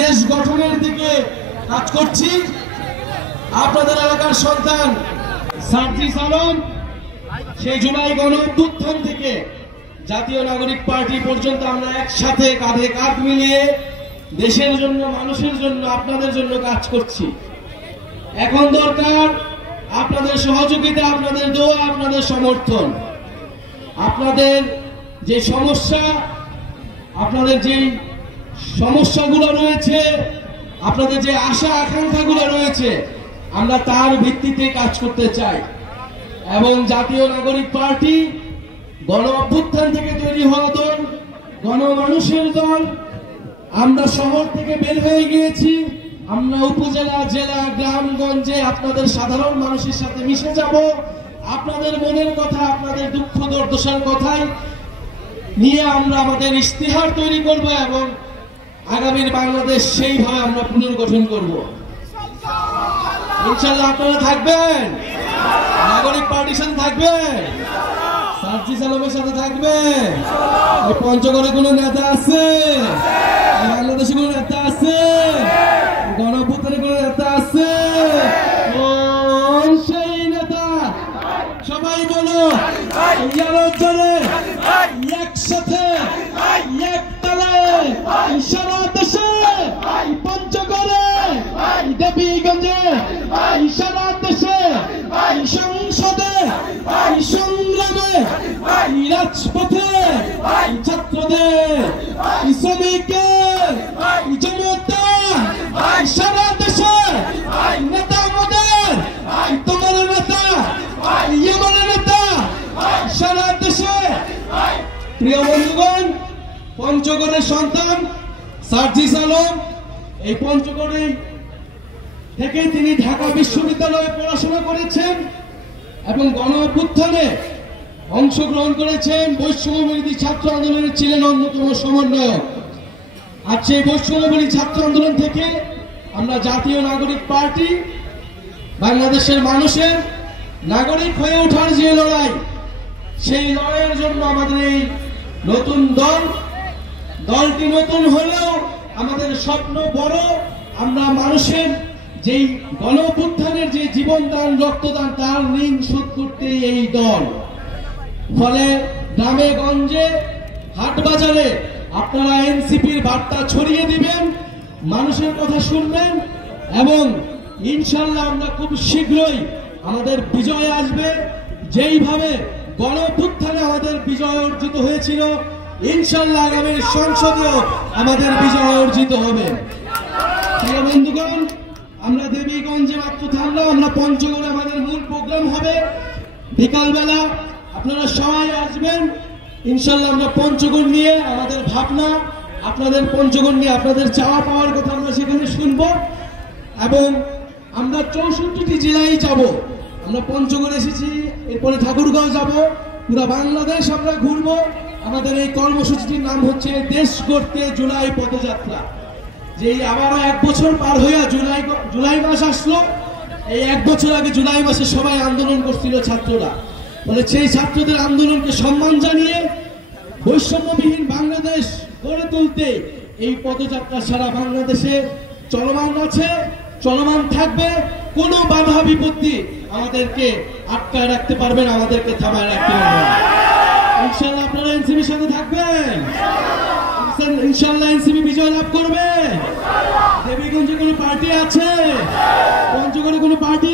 দেশ গঠনের দিকে কাজ করছি। আপনাদের এলাকার সন্তান সার্জিস আলম সেই জুলাই গণ অভ্যুত্থান থেকে জাতীয় নাগরিক পার্টি পর্যন্ত আমরা একসাথে কাঁধে কাঁধ মিলিয়ে দেশের জন্য, মানুষের জন্য, আপনাদের জন্য কাজ করছি। এখন দরকার আপনাদের সহযোগিতা, আপনাদের দোয়া, আপনাদের সমর্থন। আপনাদের যে সমস্যা, আপনাদের যে সমস্যাগুলো রয়েছে, আপনাদের যে আশা আকাঙ্ক্ষাগুলো রয়েছে, আমরা তার ভিত্তিতে কাজ করতে চাই। এবং জাতীয় নাগরিক পার্টি গণ অভ্যুত্থান থেকে তৈরি হওয়া দল, গণমানুষের দল। আমরা শহর থেকে বের হয়ে গিয়েছি, আমরা উপজেলা, জেলা, গ্রামগঞ্জে আপনাদের সাধারণ মানুষের সাথে মিশে যাব। আপনাদের মনের কথা, আপনাদের দুঃখ দুর্দশার কথাই নিয়ে আমরা আমাদের ইশতেহার তৈরি করব এবং আগামীর বাংলাদেশ সেইভাবে আমরা পুনর্গঠন করব। ইনশাআল্লাহ আপনারা থাকবেন, নাগরিক পার্টির সাথে থাকবেন, সার্জিস আলমের সাথে থাকবেন। এই পঞ্চগড়ে কোন নেতা আছে? বাংলাদেশে কোন নেতা আছে? গণ অভ্যুত্থানে কোন নেতা আছে? সেই নেতা সবাই বলো একসাথে একতালে সারা দেশে, পঞ্চগড়ে, দেবীগঞ্জে, সারা দেশে, সংসদে, সংগ্রামে, রাজপথে, ছাত্রদের, শ্রমিকের, জনতা, সারা দেশে নেতা আমাদের, তোমার নেতা, আমার নেতা, সারা দেশে। প্রিয় বন্ধুগণ, পঞ্চগড়ের সন্তান সার্জিস আলম এই পঞ্চগড়ে থেকে তিনি ঢাকা বিশ্ববিদ্যালয়ে পড়াশোনা করেছেন এবং গণ অভ্যুত্থানে অংশগ্রহণ করেছেন। বৈষম্যবিরোধী ছাত্র আন্দোলনের ছিলেন অন্যতম সমন্বয়ক। আর সেই বৈষম্যবিরোধী ছাত্র আন্দোলন থেকে আমরা জাতীয় নাগরিক পার্টি, বাংলাদেশের মানুষের নাগরিক হয়ে ওঠার যে লড়াই, সেই লড়াইয়ের জন্য আমাদের এই নতুন দলটি নতুন হলেও আমাদের স্বপ্ন বড়। আমরা মানুষের যেই গণ অভ্যুত্থানের যে জীবনদান, রক্তদান, তার ঋণ শোধ করতে এই দল। ফলে গ্রামে গঞ্জে, হাট বাজারে আপনারা এনসিপির বার্তা ছড়িয়ে দিবেন, মানুষের কথা শুনবেন এবং ইনশাল্লাহ আমরা খুব শীঘ্রই আমাদের বিজয় আসবে। যেইভাবে গণ অভ্যুত্থানে আমাদের বিজয় অর্জিত হয়েছিল, ইনশাল্লাহ আগামী সংসদেও আমাদের বিজয় অর্জিত হবে। প্রিয় বন্ধুগণ, আমরা দেবীগঞ্জে মাত্র থামলাম, আমরা পঞ্চগড়ে আমাদের মূল প্রোগ্রাম হবে বিকালবেলা। আপনারা সবাই আসবেন ইনশাল্লাহ। আমরা পঞ্চগড় নিয়ে আমাদের ভাবনা, আপনাদের পঞ্চগড় নিয়ে আপনাদের চাওয়া পাওয়ার কথা আমরা সেখানে শুনব এবং আমরা 64টি জেলায় যাব। আমরা পঞ্চগড় এসেছি, এরপরে ঠাকুরগাঁও যাব, পুরো বাংলাদেশ আমরা ঘুরবো। আমাদের এই কর্মসূচিটির নাম হচ্ছে দেশ গড়তে জুলাই পদযাত্রা। যেই আবারও 1 বছর পার হয়ে জুলাই মাস আসলো। এই 1 বছর আগে জুলাই মাসে সবাই আন্দোলন করছিল ছাত্ররা। বলে সেই ছাত্রদের আন্দোলনকে সম্মান জানিয়ে বৈষম্যবিহীন বাংলাদেশ গড়ে তুলতে এই পদযাত্রা সারা বাংলাদেশে চলমান আছে, চলমান থাকবে। কোনো বাধা বিপত্তি আমাদেরকে আটকায় রাখতে পারবেন, আমাদেরকে থামায় রাখতে পারবেন। ইনশাআল্লাহ আপনারা এনসিপির সাথে থাকবেন, ইনশাআল্লাহ এনসিপি বিজয় লাভ করবে। দেবীগঞ্জে কোনো পার্টি আছে? পঞ্চগড়ে কোনো পার্টি